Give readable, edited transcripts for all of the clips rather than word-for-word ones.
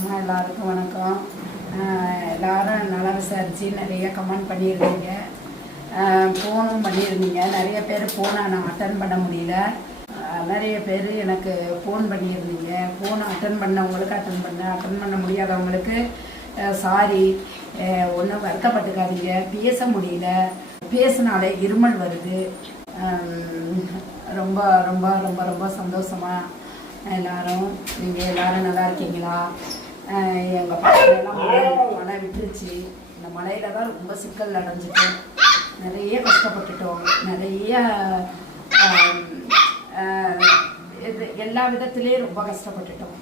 அம்மா எல்லாருக்கும் வணக்கம். எல்லாரும் நல்லா விசாரித்து நிறைய கமெண்ட் பண்ணியிருந்தீங்க, ஃபோனும் பண்ணியிருந்தீங்க. நிறைய பேர் ஃபோனை நான் அட்டன் பண்ண முடியல. நிறைய பேர் எனக்கு ஃபோன் பண்ணியிருந்தீங்க. ஃபோனை அட்டன் பண்ணவங்களுக்கு அட்டன் பண்ண முடியாதவங்களுக்கு சாரி. ஒன்றும் வருத்தப்பட்டுக்காதீங்க. பேச முடியல, பேசினாலே இருமல் வருது. ரொம்ப ரொம்ப ரொம்ப ரொம்ப சந்தோஷமாக எல்லாரும், நீங்கள் எல்லோரும் நல்லா இருக்கீங்களா? எங்கள் பக்கத்துலலாம் மழை விட்டுருச்சு. இந்த மழையில் தான் ரொம்ப சிக்கல் அடைஞ்சிட்டோம், நிறைய கஷ்டப்பட்டுட்டோம், நிறைய எல்லா விதத்துலேயும் ரொம்ப கஷ்டப்பட்டுட்டோம்.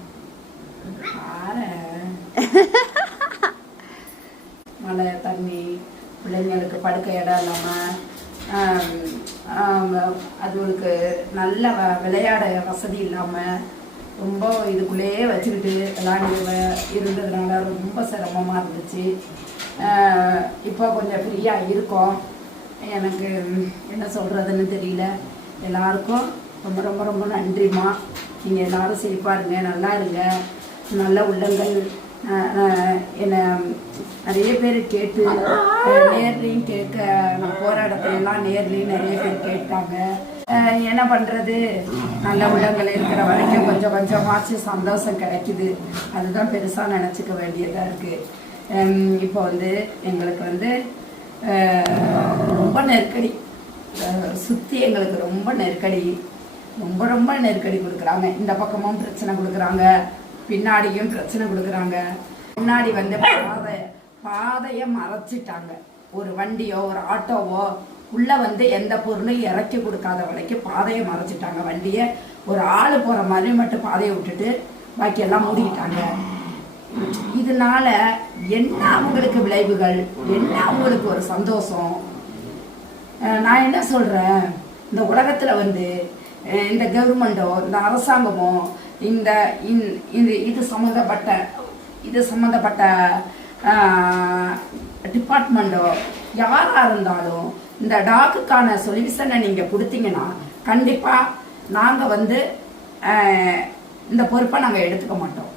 மழை தண்ணி, பிள்ளைங்களுக்கு படுக்க இடம் இல்லாமல், அதுகளுக்கு நல்ல விளையாட வசதி இல்லாமல் ரொம்ப இதுக்குள்ளேயே வச்சுக்கிட்டு விளையாண்டு இருந்ததுனால ரொம்ப சிரமமாக இருந்துச்சு. இப்போ கொஞ்சம் ஃப்ரீயாக இருக்கோம். எனக்கு என்ன சொல்கிறதுன்னு தெரியல. எல்லாருக்கும் ரொம்ப ரொம்ப ரொம்ப நன்றிம்மா. நீங்கள் எல்லோரும் செழிப்பாக இருங்க, நல்லா இருங்க. நல்ல உள்ளங்கள் என்னை நிறைய பேர் கேட்டு நேர்லையும் கேட்க, நான் போகிற இடத்துலலாம் நேர்லையும் நிறைய பேர் கேட்டாங்க. என்ன பண்ணுறது, நல்ல உள்ளங்கள் இருக்கிற வரைக்கும் கொஞ்சம் கொஞ்சமாச்சு சந்தோஷம் கிடைக்குது. அதுதான் பெருசாக நினச்சிக்க வேண்டியதாக இருக்குது. இப்போ எங்களுக்கு ரொம்ப நெருக்கடி, சுற்றி எங்களுக்கு ரொம்ப நெருக்கடி, ரொம்ப ரொம்ப நெருக்கடி கொடுக்குறாங்க. இந்த பக்கமும் பிரச்சனை கொடுக்குறாங்க, பின்னாடியும் பிரச்சனை கொடுக்குறாங்க. முன்னாடி பாதையை மறைச்சிட்டாங்க. ஒரு வண்டியோ ஒரு ஆட்டோவோ உள்ள எந்த பொருளும் இறக்கி கொடுக்காத வரைக்கும் பாதையை மறைச்சிட்டாங்க. வண்டியை ஒரு ஆள் போகிற மாதிரி மட்டும் பாதையை விட்டுட்டு பாக்கியெல்லாம் மூடிக்கிட்டாங்க. இதனால என்ன அவங்களுக்கு விளைவுகள், என்ன அவங்களுக்கு ஒரு சந்தோஷம்? நான் என்ன சொல்கிறேன், இந்த உலகத்தில் இந்த கவர்மெண்டோ இந்த அரசாங்கமோ இந்த இது சம்மந்தப்பட்ட டிபார்ட்மெண்ட்டோ யாராக இருந்தாலும் இந்த டாக்குக்கான சொல்யூஷனை நீங்கள் கொடுத்தீங்கன்னா கண்டிப்பாக நாங்கள் இந்த பொறுப்பை நாங்கள் எடுத்துக்க மாட்டோம்.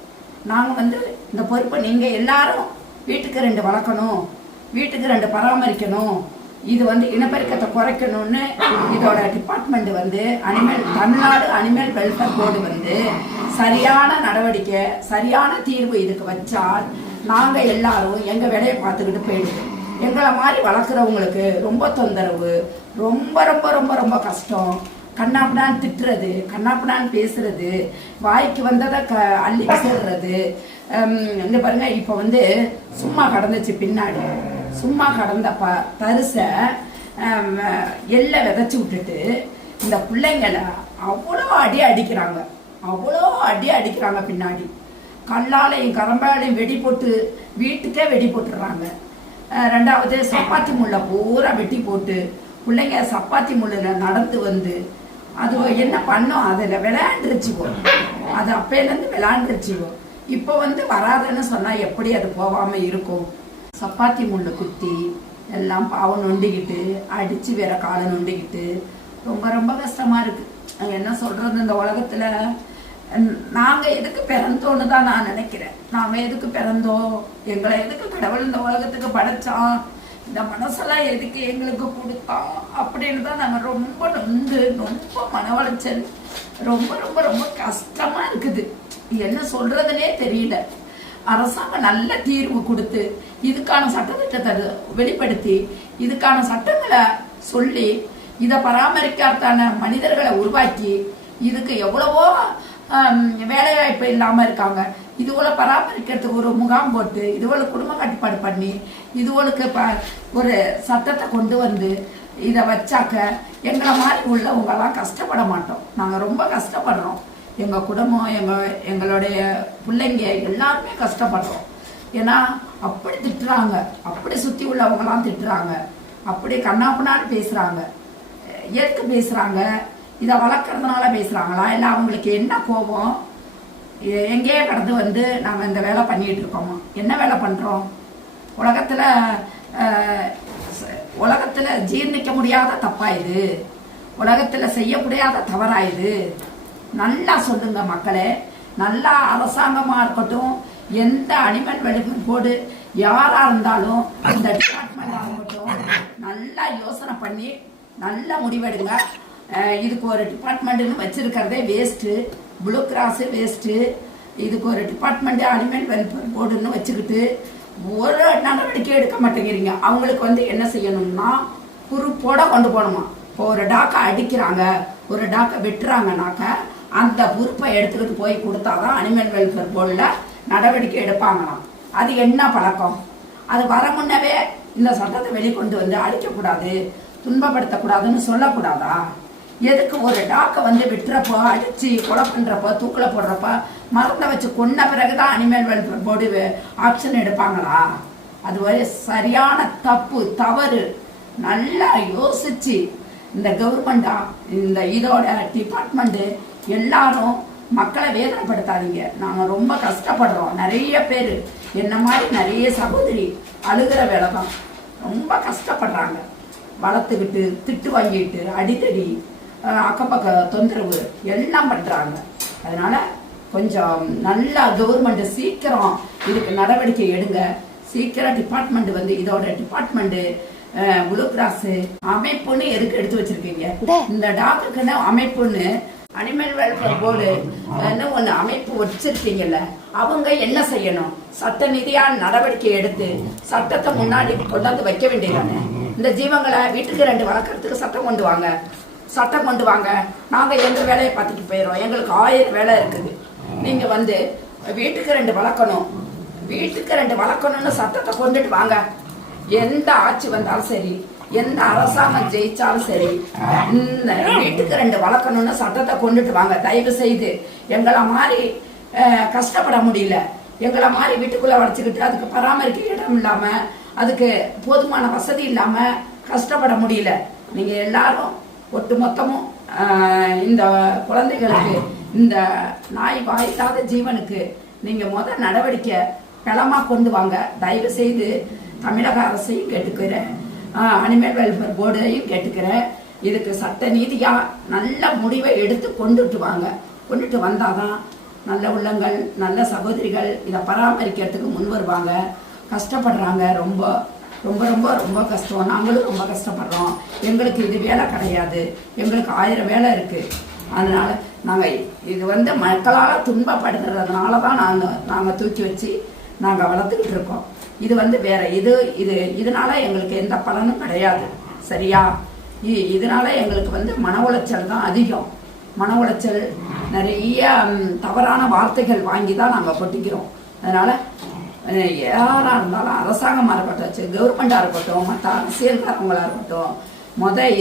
நாங்கள் இந்த பொறுப்பை நீங்கள் எல்லாரும் வீட்டுக்கு 2 வளர்க்கணும், வீட்டுக்கு 2 பராமரிக்கணும், இது இனப்பெருக்கத்தை குறைக்கணும்னு இதோட department Tamil Nadu animal welfare board சரியான நடவடிக்கை, சரியான தீர்வு இதுக்கு வச்சால் நாங்கள் எல்லாரும் எங்கள் வேலையை பார்த்துக்கிட்டு போயிடுவோம். எங்களை மாதிரி வளர்க்குறவங்களுக்கு ரொம்ப தொந்தரவு, ரொம்ப ரொம்ப ரொம்ப ரொம்ப கஷ்டம். கண்ணாப்பிடான்னு திட்டுறது, கண்ணாப்பிடான்னு பேசுறது, வாய்க்கு வந்ததை அள்ளி விசிடுறது. இந்த பாருங்க, இப்போ சும்மா கடந்துச்சு, பின்னாடி சும்மா கடந்த தரிசை எல்லை விதைச்சி விட்டுட்டு இந்த பிள்ளைங்களை அவ்வளோ அடிக்கிறாங்க, அவ்வளோ அடிக்கிறாங்க. பின்னாடி கல்லாலையும் கரம்பாலையும் வெடி போட்டு வீட்டுக்கே வெடி போட்டுடுறாங்க. 2வது சப்பாத்தி முள்ளை பூரா வெட்டி போட்டு பிள்ளைங்க சப்பாத்தி முள்ளில் நடந்து அது என்ன பண்ணோம், அதில் விளையாண்டுருச்சுவோ, அது அப்பையிலேருந்து விளையாண்டுருச்சுவோ. இப்போ வராதுன்னு சொன்னால் எப்படி அது போகாமல் இருக்கும்? சப்பாத்தி முள்ளை குத்தி எல்லாம் பாவம் நொண்டிக்கிட்டு அடித்து வேற காலை நொண்டிக்கிட்டு ரொம்ப ரொம்ப கஷ்டமாக இருக்குது. என்ன சொல்கிறது, இந்த உலகத்தில் நாங்கள் எதுக்கு பிறந்தோன்னு தான் நான் நினைக்கிறேன். நாங்கள் எதுக்கு பிறந்தோம், எங்களை எதுக்கு கடவுள் இந்த உலகத்துக்கு படைச்சான், இந்த மனசெல்லாம் எதுக்கு எங்களுக்கு கொடுத்தான் அப்படின்னு தான் நாங்கள் ரொம்ப ரொம்ப மன உளைச்சல், ரொம்ப ரொம்ப ரொம்ப கஷ்டமாக இருக்குது. என்ன சொல்கிறதுனே தெரியல. அரசாங்கம் நல்ல தீர்வு கொடுத்து இதுக்கான சட்டத்திட்டத்தை வெளிப்படுத்தி இதுக்கான சட்டங்களை சொல்லி இதை பராமரிக்காதான மனிதர்களை உருவாக்கி இதுக்கு எவ்வளவோ வேலைவாய்ப்பு இல்லாமல் இருக்காங்க. இதுவளை பராமரிக்கிறதுக்கு ஒரு முகாம் போட்டு இதுவளை குடும்ப கட்டுப்பாடு பண்ணி இதுவளுக்கு ஒரு சட்டத்தை கொண்டு இதை வச்சாக்க எங்களை மாதிரி உள்ளவங்கெல்லாம் கஷ்டப்பட மாட்டோம். நாங்கள் ரொம்ப கஷ்டப்படுறோம். எங்கள் குடும்பம், எங்களுடைய பிள்ளைங்க எல்லாருமே கஷ்டப்படுறோம். ஏன்னா அப்படி திட்டுறாங்க, அப்படி சுற்றி உள்ளவங்களாம் திட்டுறாங்க, அப்படி கண்ணாப்புனான்னு பேசுகிறாங்க. எதுக்கு பேசுகிறாங்க? இதை வளர்க்குறதுனால பேசுகிறாங்களா, இல்லை அவங்களுக்கு என்ன கோபம்? எங்கேயே கடந்து நாங்கள் இந்த வேலை பண்ணிகிட்டு இருக்கோமா? என்ன வேலை பண்ணுறோம்? உலகத்தில் ஜீர்ணிக்க முடியாத தப்பா இது? உலகத்தில் செய்ய முடியாத தவறா இது? நல்லா சொல்லுங்க மக்களே. நல்லா அரசாங்கமாக இருக்கட்டும், எந்த அனிமல் வெல்ஃபேர் போர்டு யாராக இருந்தாலும் இந்த டிபார்ட்மெண்ட் ஆகட்டும் நல்லா யோசனை பண்ணி நல்லா முடிவெடுங்க. இதுக்கு ஒரு டிபார்ட்மெண்ட்டுன்னு வச்சிருக்கிறதே வேஸ்ட்டு, ப்ளூ கிராஸு வேஸ்ட்டு. இதுக்கு ஒரு டிபார்ட்மெண்ட்டு அனிமல் வெல்ஃபேர் போர்டுன்னு வச்சுக்கிட்டு ஒரு நடவடிக்கை எடுக்க மாட்டேங்கிறீங்க. அவங்களுக்கு என்ன செய்யணும்னா பொறுப்போட கொண்டு போகணுமா. இப்போ ஒரு டாக்கை அடிக்கிறாங்க, ஒரு டாக்கை வெட்டுறாங்கனாக்க அந்த பொறுப்பை எடுத்துக்கிட்டு போய் கொடுத்தாதான் அனிமல் வெல்ஃபேர் போர்டில் நடவடிக்கை எடுப்பாங்களாம். அது என்ன பழக்கம்? அது வர முன்னவே இந்த சட்டத்தை வெளிக்கொண்டு அடிக்கக்கூடாது, துன்பப்படுத்தக்கூடாதுன்னு சொல்லக்கூடாதா? எதுக்கு ஒரு டாக்கை வெட்டுறப்போ, அடிச்சு கொலை பண்றப்போ, தூக்கில போடுறப்ப, மரத்தை வச்சு கொன்ன பிறகுதான் அனிமல் வெல்ஃபேர் போர்டு ஆக்ஷன் எடுப்பாங்களா? அது ஒரு சரியான தப்பு, தவறு. நல்லா யோசிச்சு இந்த கவர்மெண்டா இந்த இதோட டிபார்ட்மெண்ட் எல்லாரும் மக்களை வேதனைப்படுத்தாதீங்க. நாங்கள் ரொம்ப கஷ்டப்படுறோம். நிறைய பேர் என்ன மாதிரி நிறைய சகோதரி அழுகிற வேலை தான். ரொம்ப கஷ்டப்படுறாங்க. வளர்த்துக்கிட்டு திட்டு வாங்கிட்டு அடித்தடி அக்கப்பக்க தொந்தரவு எல்லாம் பண்ணுறாங்க. அதனால கொஞ்சம் நல்லா கவர்மெண்ட் சீக்கிரம் இதுக்கு நடவடிக்கை எடுங்க. சீக்கிரம் டிபார்ட்மெண்ட் இதோட டிபார்ட்மெண்ட் ப்ளூ கிராஸ் அமைப்புன்னு எதுக்கு எடுத்து வச்சிருக்கீங்க? இந்த டாக்டருக்குன்னு அமைப்புன்னு அனிமல் வெல்ஃபேர் போர்டு ஒன்று அமைப்பு வச்சிருக்கீங்கல்ல, அவங்க என்ன செய்யணும்? சட்ட ரீதியான நடவடிக்கை எடுத்து சட்டத்தை முன்னாடி கொண்டாந்து வைக்க வேண்டியதானே? இந்த ஜீவங்களை வீட்டுக்கு 2 வளர்க்கறதுக்கு சட்டம் கொண்டு வாங்க, சட்டம் கொண்டு வாங்க. நாங்கள் எங்கள் வேலையை பார்த்துட்டு போயிடுறோம். எங்களுக்கு 1000 வேலை இருக்குது. நீங்கள் வீட்டுக்கு 2 வளர்க்கணும், வீட்டுக்கு 2 வளர்க்கணும்னு சட்டத்தை கொண்டுட்டு வாங்க. எந்த ஆட்சி வந்தாலும் சரி, எந்த அரசாங்கம் ஜெயிச்சாலும் சரி, இந்த வீட்டுக்கு 2 வளர்க்கணும்னு சட்டத்தை கொண்டுட்டு வாங்க. தயவு செய்து எங்களை மாதிரி கஷ்டப்பட முடியல, எங்களை மாதிரி வீட்டுக்குள்ள வளைச்சுக்கிட்டு அதுக்கு பராமரிக்க இடம் இல்லாம, அதுக்கு போதுமான வசதி இல்லாம கஷ்டப்பட முடியல. நீங்க எல்லாரும் ஒட்டு மொத்தமும் இந்த குழந்தைகளுக்கு, இந்த நாய் வாயில்லாத ஜீவனுக்கு நீங்க நடவடிக்கை பலமா கொண்டு வாங்க. தயவு செய்து தமிழக அரசையும் கேட்டுக்கிறேன், அனிமல் வெல்ஃபேர் போர்டையும் கேட்டுக்கிறேன். இதுக்கு சட்ட நீதியா நல்ல முடிவை எடுத்து கொண்டுட்டு வாங்க. கொண்டுட்டு வந்தாதான் நல்ல உள்ளங்கள், நல்ல சகோதரிகள் இதை பராமரிக்கிறதுக்கு முன் வருவாங்க. கஷ்டப்படுறாங்க, ரொம்ப ரொம்ப ரொம்ப ரொம்ப கஷ்டம். நாங்களும் ரொம்ப கஷ்டப்படுறோம். எங்களுக்கு இது வேலை கிடையாது, எங்களுக்கு 1000 வேலை இருக்கு. அதனால நாங்கள் இது மக்களால் துன்பப்படுத்துறதுனால தான் நாங்கள் தூக்கி வச்சு நாங்கள் வளர்த்துக்கிட்டு இருக்கோம். இது வேற இதனால எங்களுக்கு எந்த பலனும் கிடையாது. சரியா? இதனால எங்களுக்கு மன உளைச்சல் தான் அதிகம். மன உளைச்சல், நிறைய தவறான வார்த்தைகள் வாங்கி தான் நாங்கள் கொட்டிக்கிறோம். அதனால யாராக இருந்தாலும், அரசாங்கமாக இருக்கட்டும், கவர்மெண்டாக இருக்கட்டும், மற்ற அரசியல்காரங்களாக இருக்கட்டும்,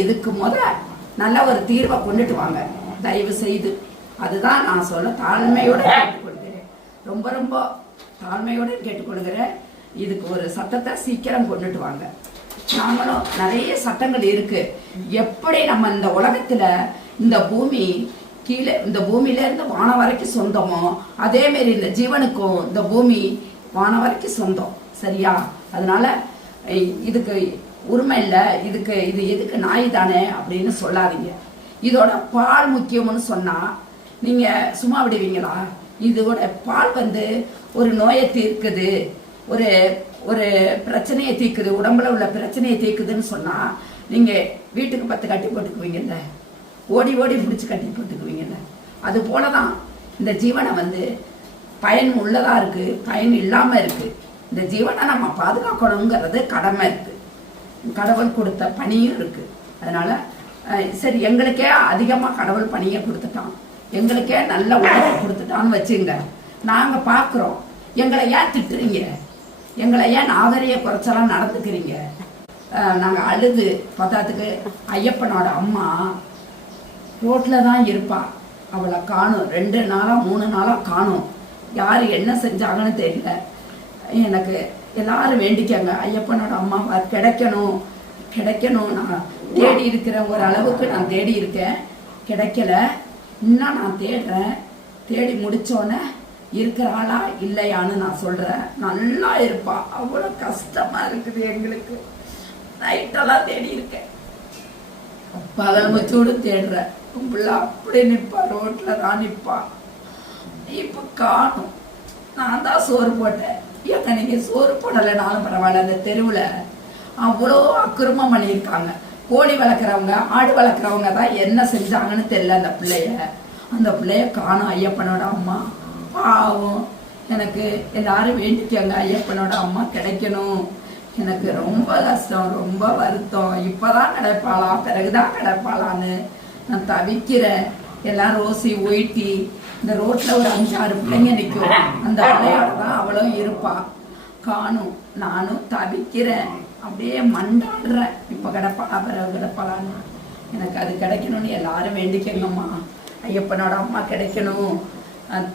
இதுக்கு நல்ல ஒரு தீர்வை கொண்டுட்டு வாங்க தயவு செய்து. அதுதான் நான் சொல்ல தாழ்மையோட கேட்டுக்கொள்கிறேன். ரொம்ப ரொம்ப தாழ்மையோட கேட்டுக்கொள்கிறேன். இதுக்கு ஒரு சட்டத்தை சீக்கிரம் கொண்டுட்டு வாங்க. நாங்களும் நிறைய சட்டங்கள் இருக்கு. எப்படி நம்ம இந்த உலகத்துல இந்த பூமி கீழே, இந்த பூமியில இருந்து வானம் வரைக்கும் சொந்தமோ, அதே மாதிரி இந்த ஜீவனுக்கும் இந்த பூமி வானம் வரைக்கும் சொந்தம். சரியா? அதனால இதுக்கு உரிமை இல்லை, இது எதுக்கு நாய் தானே அப்படின்னு சொல்லாதீங்க. இதோட பால் முக்கியம்னு சொன்னா நீங்க சும்மா விடுவீங்களா? இதோட பால் ஒரு நோயை தீர்க்குது, ஒரு ஒரு பிரச்சனையை தீர்க்குது, உடம்புல உள்ள பிரச்சனையை தீர்க்குதுன்னு சொன்னா நீங்க வீட்டுக்கு 10 கட்டி போட்டுக்குவீங்கல்ல, ஓடி ஓடி பிடிச்சி கட்டி போட்டுக்குவீங்கல்ல. அது போலதான் இந்த ஜீவனை பயன் உள்ளதா இருக்கு, பயன் இல்லாம இருக்கு. இந்த ஜீவனை நம்ம பாதுகாக்கணுங்கிறது கடமை இருக்கு, கடவுள் கொடுத்த பணியும் இருக்கு. அதனால சரி, எங்களுக்கே அதிகமா கடவுள் பணியை கொடுத்துட்டான், எங்களுக்கே நல்ல உணவு கொடுத்துட்டான்னு வச்சுங்க. நாங்க பாக்குறோம், எங்களை ஏன் திட்டுறீங்க? எங்களை ஏன் நாகரிக குறைச்சலாம் நடந்துக்கிறீங்க? நாங்க அழுது பத்தாத்துக்கு ஐயப்பனோட அம்மா ரோட்ல தான் இருப்பா, அவளை காணும். 2 நாளா 3 நாளா காணும். யாரு என்ன செஞ்சாங்கன்னு தெரியல. எனக்கு எல்லாரும் வேண்டிக்காங்க, ஐயப்பனோட அம்மா கிடைக்கணும் கிடைக்கணும். நான் தேடி இருக்கிறேன், ஒரு அளவுக்கு நான் தேடி இருக்கேன், கிடைக்கல. இன்னும் நான் தேடுறேன். தேடி முடிச்சோன்னே இருக்கிறாளா இல்லையான்னு நான் சொல்றேன். நல்லா இருப்பா. அவ்வளோ கஷ்டமா இருக்குது எங்களுக்கு. நைட்டெல்லாம் தேடி இருக்கேன், பகல் முச்சோடு தேடுறேன். அப்படி நிற்பா, ரோட்ல தான் நிற்பா. இப்ப காணும். நான் தான் சோறு போட்டேன். ஏங்க நீங்க சோறு போடலைனாலும் பரவாயில்ல, அந்த தெருவில் அவ்வளோ அக்கிரமம் பண்ணியிருக்காங்க. கோழி வளர்க்குறவங்க, ஆடு வளர்க்குறவங்க தான் என்ன செஞ்சாங்கன்னு தெரியல. அந்த பிள்ளைய காணும். ஐயப்பனோட அம்மா பாவம். எனக்கு எல்லாரும் வேண்டிக்கங்க, ஐயப்பனோட அம்மா கிடைக்கணும். எனக்கு ரொம்ப கஷ்டம், ரொம்ப வருத்தம். இப்போதான் கிடைப்பாளா, பிறகுதான் கிடைப்பாளான்னு நான் தவிக்கிறேன். எல்லாம் ரோசி ஒயிட்டி இந்த ரோட்டில் ஒரு 5-6 பிள்ளைங்க நிற்கும். அந்த பிள்ளையோட தான் அவளும் இருப்பா. காணும். நானும் தவிக்கிறேன், அப்படியே மண்டாடுறேன். இப்போ கிடப்பாளா, பிறகு கிடப்பாளான்னு. எனக்கு அது கிடைக்கணும்னு எல்லாரும் வேண்டிக்கங்கம்மா. ஐயப்பனோட அம்மா கிடைக்கணும்.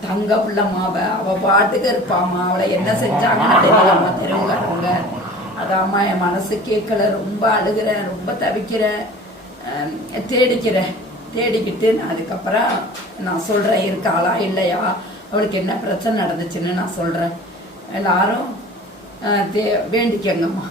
தங்க பிள்ளைம்மாவை அவள் பாட்டுக்கு இருப்பாம்மா. அவளை என்ன செஞ்சாங்கன்னு தெரியலம்மா தெருவுக்காரவங்க. அதாம்மா என் மனசு கேட்கல. ரொம்ப அழுகிறேன், ரொம்ப தவிக்கிறேன், தேடிக்கிட்டு நான் அதுக்கப்புறம் நான் சொல்கிறேன் இருக்காளா இல்லையா, அவளுக்கு என்ன பிரச்சனை நடந்துச்சுன்னு நான் சொல்கிறேன். எல்லாரும் வேண்டிக்கங்கம்மா.